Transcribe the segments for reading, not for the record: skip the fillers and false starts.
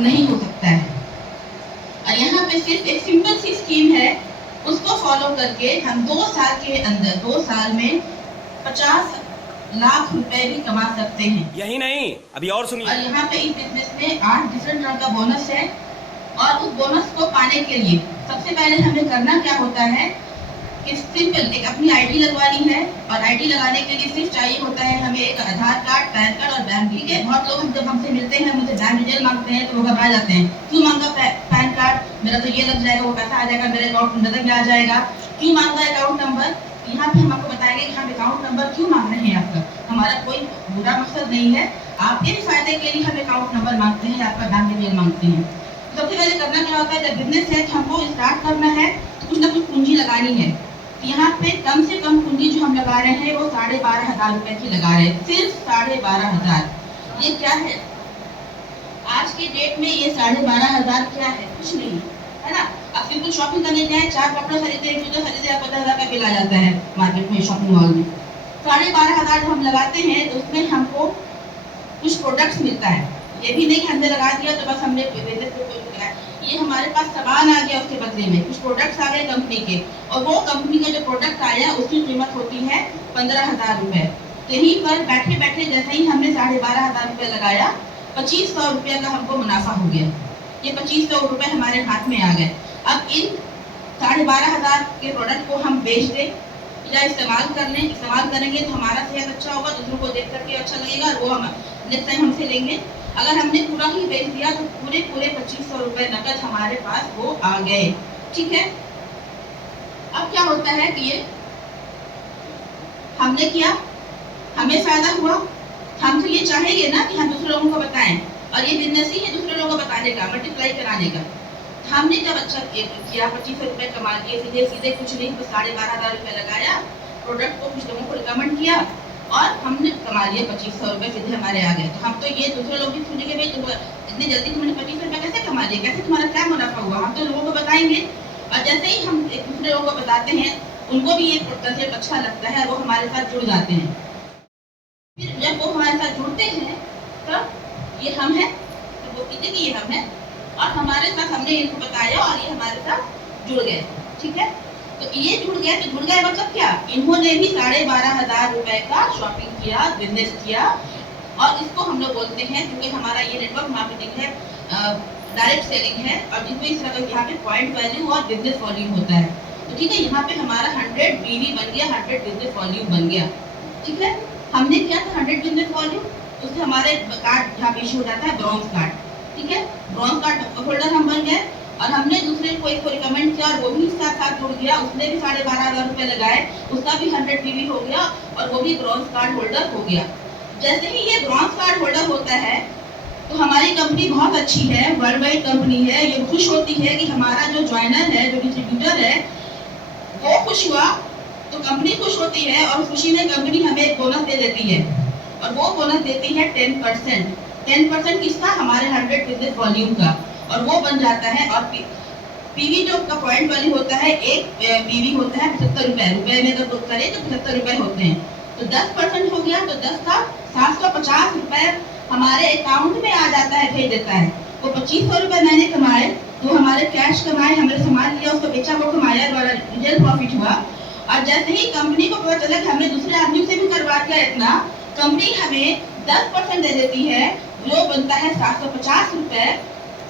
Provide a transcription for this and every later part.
नहीं हो सकता है। और यहाँ पे सिर्फ एक सिंपल सी स्कीम है, उसको फॉलो करके हम 2 साल के अंदर 2 साल में 50 लाख रुपए भी कमा सकते हैं। यही नहीं, अभी और सुनिए। और यहाँ पे इस बिजनेस में 8 डिफरेंट तरह का बोनस है। और उस बोनस को पाने के लिए सबसे पहले हमें करना क्या होता है कि सिंपल एक अपनी आईडी लगवानी है। और आईडी लगाने के लिए सिर्फ चाहिए होता है हमें एक आधार कार्ड, पैन कार्ड और बैंक। ठीक है, बहुत लोग जब हमसे मिलते हैं मुझे बैंक डिटेल मांगते हैं तो वो घबरा जाते हैं, क्यों मांगा पैन कार्ड, मेरा तो ये लग जाएगा, वो पैसा आ जाएगा मेरे अकाउंट नंबर में आ जाएगा, क्यों मांगा अकाउंट नंबर। यहाँ पे हम आपको बताएंगे कि हम अकाउंट नंबर क्यों मांग रहे हैं आपका। हमारा कोई बुरा मकसद नहीं है, आपके भी फायदे के लिए हम अकाउंट नंबर मांगते हैं, आपका बैंक डिटेल मांगते हैं। सबसे पहले करना क्या होता है, जब बिजनेस है तो हमको स्टार्ट करना है तो कुछ ना कुछ पूंजी लगानी है। यहाँ पे कम से कम पूंजी जो हम लगा रहे हैं वो 12,500 रुपए की लगा रहे हैं, सिर्फ 12,500। ये क्या है आज की डेट में, ये 12,500 क्या है, कुछ नहीं है ना। अब सिंपल शॉपिंग करने जाए, 4 कपड़े खरीदे, एक जूता खरीदे, 50,000 का बिल आ जाता है मार्केट में, शॉपिंग मॉल में। 12,500 हम लगाते हैं तो उसमें हमको कुछ प्रोडक्ट्स मिलता है। ये भी नहीं हमने लगा दिया तो बस हमने बिजनेस को लगाया, ये हमारे पास सामान आ गया, उसके बदले में कुछ प्रोडक्ट्स आ गए कंपनी के, और वो कंपनी का जो प्रोडक्ट आया उसकी कीमत होती है 15,000 रुपए। तो यहीं पर बैठे बैठे जैसे ही हमने 12,500 रुपए लगाया, 2,500 रुपये का हमको मुनाफा हो गया। ये 2,500 रुपए हमारे हाथ में आ गए। अब इन 12,500 के प्रोडक्ट को हम बेच दें या इस्तेमाल कर लें। इस्तेमाल करेंगे तो हमारा सेहत अच्छा होगा, दूसरों को देख करके अच्छा लगेगा और वो हम नेक्स्ट टाइम हमसे लेंगे। अगर हमने पूरा ही बेच दिया तो पूरे 2,500 रुपए नकद हमारे पास वो आ गए। ठीक है, अब क्या होता है कि ये हमने किया, हमें फायदा हुआ, हम तो ये चाहेंगे ना कि हम दूसरे लोगों को बताएं, और ये बिजनेस ही है दूसरे लोगों को बताने का, मल्टीप्लाई कराने का। हमने जब अच्छा किया, 2,500 रुपए कमा लिए, सीधे सीधे कुछ नहीं, तो 12,500 रुपए लगाया, प्रोडक्ट को कुछ लोगों को रिकमेंड किया और हमने कमा लिए 2,500 रुपए, सीधे हमारे आ गए। तो हम तो ये दूसरे लोग भी सोचेंगे भाई तुम इतनी जल्दी तुमने 2,500 रुपए कैसे कमा लिए, कैसे तुम्हारा क्या मुनाफा हुआ, हम तो लोगों को बताएंगे। और जैसे ही हम एक दूसरे लोगों को बताते हैं, उनको भी ये कंसेप्ट अच्छा लगता है, वो हमारे साथ जुड़ जाते हैं। फिर जब वो हमारे साथ जुड़ते हैं तब ये हम हैं, तो वो कहते कि ये हम हैं, और हमारे साथ हमने इनको बताया और ये हमारे साथ जुड़ गए। ठीक है, तो ये जुड़ गए, तो जुड़ गए मतलब क्या, इन्होंने भी 12,500 रुपए का शॉपिंग किया, बिजनेस किया। और इसको हम लोग बोलते हैं, क्योंकि हमारा ये नेटवर्क मार्केटिंग है, डायरेक्ट सेलिंग है, और जिसमें इस तरह का यहाँ पे पॉइंट वैल्यू और बिजनेस वॉल्यूम होता है। तो ठीक है, यहाँ पे हमारा 100 बीवी बन गया, 100 बिजनेस वॉल्यूम बन गया। ठीक है, हमने किया था 100 बिजनेस वॉल्यूम, उससे हमारे कार्ड यहाँ पे इशू हो जाता है ब्रॉन्ज कार्ड। ठीक है, ब्रॉन्ज कार्ड होल्डर हम बन गए, और हमने दूसरे को एक को रिकमेंड किया और वो भी इसका साथ जुड़ गया, उसने भी 12,500 रुपए लगाए, उसका भी 100 पीवी हो गया और वो भी ब्रॉन्ज कार्ड होल्डर हो गया। जैसे ही ये ब्रॉन्ज कार्ड होल्डर होता है तो हमारी कंपनी बहुत अच्छी है, वर्ल्ड वाइड कंपनी है, ये खुश होती है कि हमारा जो ज्वाइनर है, जो डिस्ट्रीब्यूटर है, वो खुश हुआ तो कंपनी खुश होती है, और खुशी में कंपनी हमें एक बोनस दे देती है, और वो बोनस देती है 10%। 10% किसका, हमारे 100 बिजनेस वॉल्यूम का, और वो बन जाता है। और पीवी जो का पॉइंट वैल्यू होता है, एक पीवी होता है 75 रुपए, रुपए में अगर करें तो 75 रुपए होते हैं, तो 10% हो गया, तो 10 का 750 रुपए हमारे अकाउंट में आ जाता है, भेज देता है। वो 2,500 रुपए मैंने कमाए, तो हमारे कैश कमाए, हमने सामान लिया, उसको बेचा, वो कमाया, हमारा रियल प्रॉफिट हुआ। और जैसे ही कंपनी को पता चला कि हमने दूसरे आदमी से भी करवा दिया इतना, कंपनी हमें 10% दे देती है, जो बनता है 750 रुपए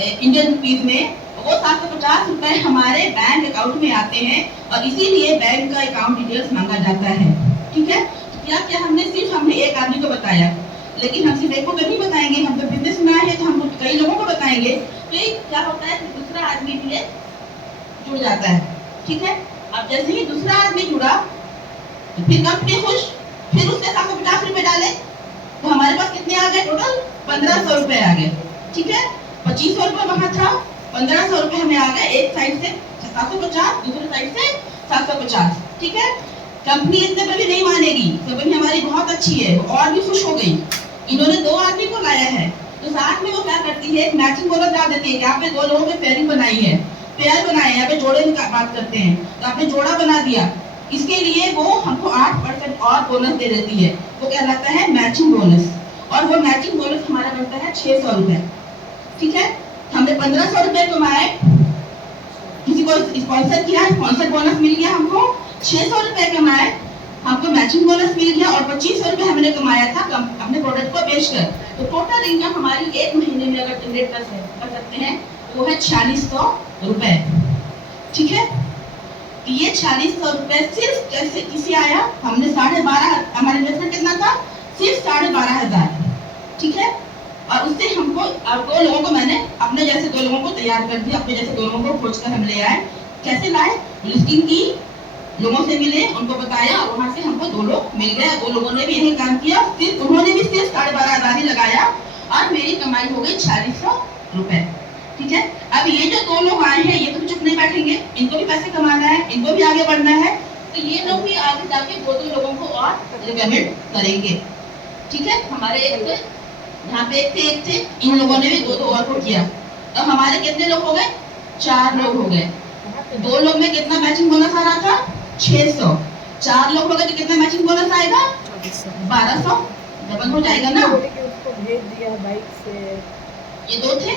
इंडियन रुपीज में। वो 750 रुपए हमारे बैंक अकाउंट में आते हैं, और इसीलिए बैंक का अकाउंट डिटेल्स मांगा जाता है। ठीक है, क्या क्या हमने सिर्फ हमने एक आदमी को बताया, लेकिन हम सिर्फ एक को नहीं बताएंगे, हम तो बिजनेस में आए हैं तो हम कई लोगों को बताएंगे। तो ये क्या होता है कि दूसरा आदमी भी जुड़ जाता है। ठीक है, अब जैसे ही दूसरा आदमी जुड़ा तो फिर कंपनी खुश, फिर उसने 750 रुपए डाले, तो हमारे पास कितने आ गए, टोटल 1,500 रुपए आ गए। ठीक है, 2,500 रुपए वहां था, 1,500 रुपए हमें आ गए, एक साइड से 750, दूसरे साइड से 750। ठीक है, कंपनी इतने पर भी नहीं मानेगी, कंपनी हमारी बहुत अच्छी है, और भी खुश हो गई। इन्होंने 2 आदमी को लाया है, तो साथ में वो क्या करती है, एक मैचिंग बोनस डाल देती है कि आपने 2 लोगों की पेयरिंग बनाई है, पेयर बनाए, यहाँ पे जोड़े की बात करते हैं, तो आपने जोड़ा बना दिया, इसके लिए वो हमको 8% और बोनस दे देती है, वो कहलाता है मैचिंग बोनस। और वो मैचिंग बोनस हमारा बनता है 600 रुपए। ठीक है, 1500 रुपए कमाए, किसी को स्पॉन्सर किया, स्पॉन्सर बोनस मिल गया हमको, 600 रुपए कमाए, हमको मैचिंग बोनस मिल गया और 2500 रुपए हमने कमाया था अपने प्रोडक्ट को बेचकर। तो टोटल इनकम हमारी एक महीने में अगर जनरेट कर सकते हैं वो है 4600 रुपए। ठीक है, तो ये 4600 रुपए सिर्फ कैसे किसी आया, हमने 12.5, हमारा इन्वेस्टमेंट कितना था, सिर्फ 12,500। ठीक है, और उससे हमको दो लोगों को मैंने अपने जैसे दो लोगों को तैयार कर दिया, अपने जैसे दो लोगों को खोज कर हम ले आए। कैसे लाए, लिस्टिंग की, लोगों से मिले, उनको बताया, वहां से हमको दो लोग मिल गए। दो लोगों ने भी यही काम किया, सिर्फ उन्होंने भी सिर्फ 12,500 ही लगाया और मेरी कमाई हो गई 4600 रुपए। ठीक है, अब ये जो दो लोग आए हैं ये तो चुप नहीं बैठेंगे, इनको भी पैसे कमाना है, इनको भी आगे बढ़ना है, तो ये लोग भी आगे जाके दो लोगों को और रिकमेंड करेंगे। ठीक है, हमारे यहाँ पे एक थे, इन लोगों ने भी दो और को किया। अब हमारे कितने लोग हो गए, 4 लोग हो गए। दो लोग में कितना मैचिंग बोनस आ रहा था, 600। 4 लोग हो गए तो कितना मैचिंग बोनस आएगा, 1200, डबल हो जाएगा ना। भेज दिया बाइक से। ये दो थे,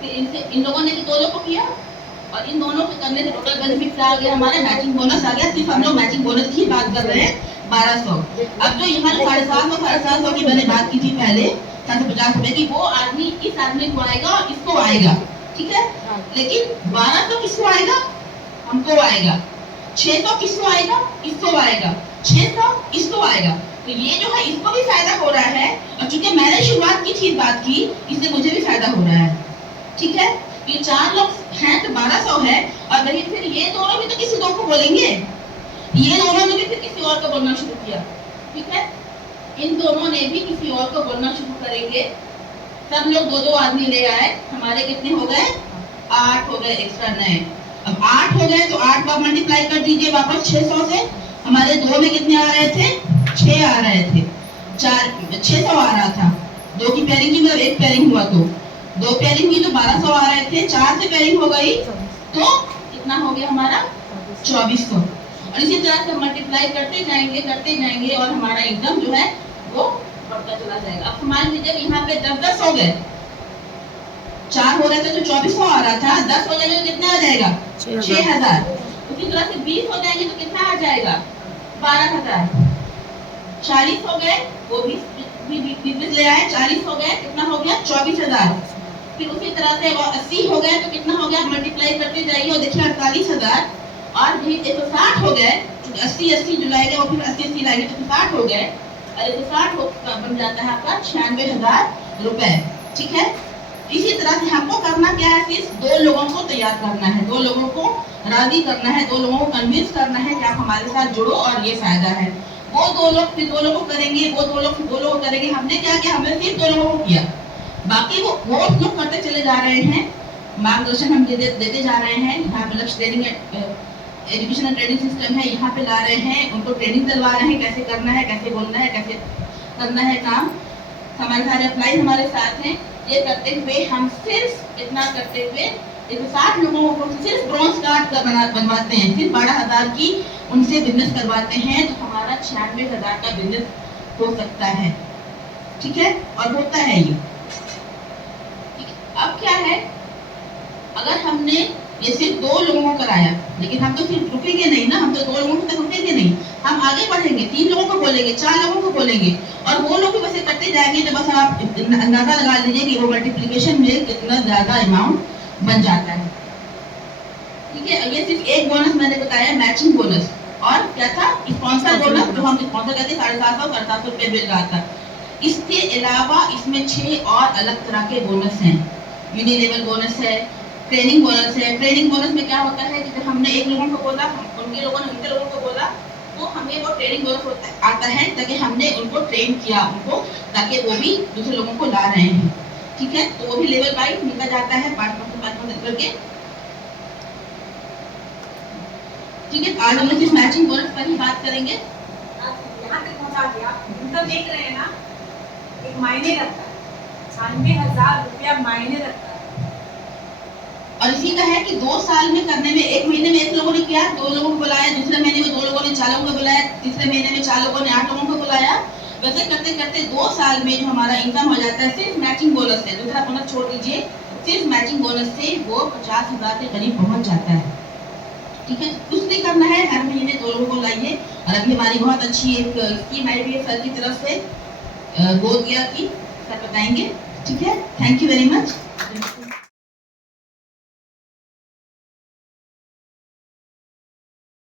फिर इनसे इन लोगों ने भी दो लोग को किया और इन दोनों को करने से टोटल बेनिफिट क्या आ गया, हमारा मैचिंग बोनस आ गया। सिर्फ हम लोग मैचिंग बोनस की बात कर रहे हैं, 1200। अब जो यहाँ 750 की मैंने बात की थी पहले, 750 रुपए की, वो आदमी इस आदमी को आएगा और इसको आएगा। ठीक है, लेकिन 1200 किसको आएगा, हमको आएगा। 600 किसको आएगा, इसको आएगा। 600 इसको आएगा। तो ये जो है इसको भी फायदा हो रहा है, और चूंकि मैंने शुरुआत की थी बात की, इससे मुझे भी फायदा हो रहा है। ठीक है, ये 4 लोग हैं तो 1200 है, और वही फिर ये दोनों भी तो किसी दो को बोलेंगे, ये दोनों ने भी फिर किसी और को बोलना शुरू किया। ठीक है, इन दोनों ने भी किसी और को बोलना शुरू करेंगे। सब लोग दो आदमी ले आए, हमारे कितने हो गए, 8 हो गए एक्स्ट्रा नए। अब 8 हो गए तो 8 को मल्टीप्लाई कर दीजिए वापस 600 से। हमारे दो में कितने आ रहे थे, 6 आ रहे थे, 600 आ रहा था। दो की पेयरिंग की, मतलब एक पेयरिंग हुआ तो दो पेयरिंग की तो 1200 आ रहे थे, 4 से पेयरिंग हो गई तो कितना हो गया हमारा, 2400। और इसी तरह से मल्टीप्लाई करते जाएंगे और हमारा इनकम जो है वो बढ़ता चला जाएगा। अब मान लीजिए यहाँ पे 10 हो गए, 4 हो रहे थे तो 2400 आ रहा था, 10 हो जाएंगे तो कितना आ जाएगा, 6000। उसी तरह से 20 हो जाएंगे तो कितना आ जाएगा, 12000। 40 हो गए, वो भी ले आए, 40 हो गए, कितना हो गया, 24000। फिर उसी तरह से वो 80 हो गए तो कितना हो गया, मल्टीप्लाई करते जाइए और देखिए 48000। और भी 160 हो गए, 80 जो लाएंगे वो फिर 80 लाएंगे तो 60 हो गए, और 160 बन जाता है आपका 96,000 रुपए। ठीक है, इसी तरह से हमको करना क्या है, सिर्फ दो लोगों को तैयार करना है, दो लोगों को राजी करना है, दो लोगों को कन्विंस करना है कि आप हमारे साथ जुड़ो और ये फायदा है। वो दो लोग फिर दो लोगों को करेंगे, वो दो लोग फिर दो लोगों को करेंगे। हमने क्या किया, हमने सिर्फ दो लोगों को किया, बाकी वो लोग करते चले जा रहे हैं। मार्गदर्शन हम देते जा रहे हैं। यहाँ पे लक्ष्य training education and training system है, यहाँ पे ला रहे हैं, उनको ट्रेनिंग दिलवा रहे हैं, कैसे करना है, कैसे बोलना है, कैसे करना है काम। हमारे सारे अप्लाई हमारे साथ हैं। ये करते हुए हम सिर्फ इतना करते हुए 60 लोगों को सिर्फ ब्रॉन्ज कार्ड बनवाते हैं, सिर्फ 12,000 की उनसे बिजनेस करवाते हैं, तो हमारा 96,000 का बिजनेस हो सकता है। ठीक है, और होता है ये। अब क्या है, अगर हमने ये सिर्फ दो लोगों को कराया, लेकिन हम तो सिर्फ रुकेंगे नहीं ना, हम तो दो लोगों तक रुकेंगे नहीं, हम आगे बढ़ेंगे, 3 लोगों को बोलेंगे, 4 लोगों को बोलेंगे, और वो लोग भी वैसे करते जाएंगे। तो बस आप अंदाजा लगा लीजिए कि वो मल्टीप्लिकेशन में कितना ज्यादा अमाउंट बन जाता है। ठीक है, ये सिर्फ एक बोनस मैंने बताया, मैचिंग बोनस, और क्या था, स्पॉन्सर बोनस, जो हम स्पॉन्सर कहते हैं, 750 रुपए मिल रहा था। इसके अलावा इसमें 6 और अलग तरह के बोनस हैं। यूनिलेवल बोनस है, ट्रेनिंग बोनस है। ट्रेनिंग बोनस में क्या होता है कि जब हमने एक लोगों को बोला, उनके लोगों ने उनके लोगों को बोला, तो हमें वो ट्रेनिंग बोनस आता है, ताकि हमने उनको ट्रेन किया, उनको, ताकि वो भी दूसरे लोगों को ला रहे हैं। ठीक है, तो वो भी लेवल वाइज मिलता जाता है, 5% करके। ठीक है, आज हम लोग इस मैचिंग बोनस पर ही बात करेंगे। यहाँ तक पहुँचा दिया, इनकम देख रहे हैं ना, एक मायने रखता है, 96,000 रुपया मायने रखता है। और इसी का है कि 2 साल में करने में, 1 महीने में 1 लोगों ने किया, 2 लोगों को बुलाया, दूसरे महीने में 2 लोगों ने 4 लोगों को बुलाया, तीसरे महीने में 4 लोगों ने 8 लोगों को बुलाया। वैसे करते करते 2 साल में जो हमारा इनकम हो जाता है सिर्फ मैचिंग बोनस से, दूसरा बोनस छोड़ दीजिए, सिर्फ मैचिंग बोनस से वो 50,000 के करीब पहुंच जाता है। ठीक है, कुछ नहीं करना है, हर महीने 2 लोगों को लाइए। और अभी हमारी बहुत अच्छी एक स्कीम आई हुई है सर की तरफ से, गोद लिया की सर बताएंगे। ठीक है, थैंक यू वेरी मच।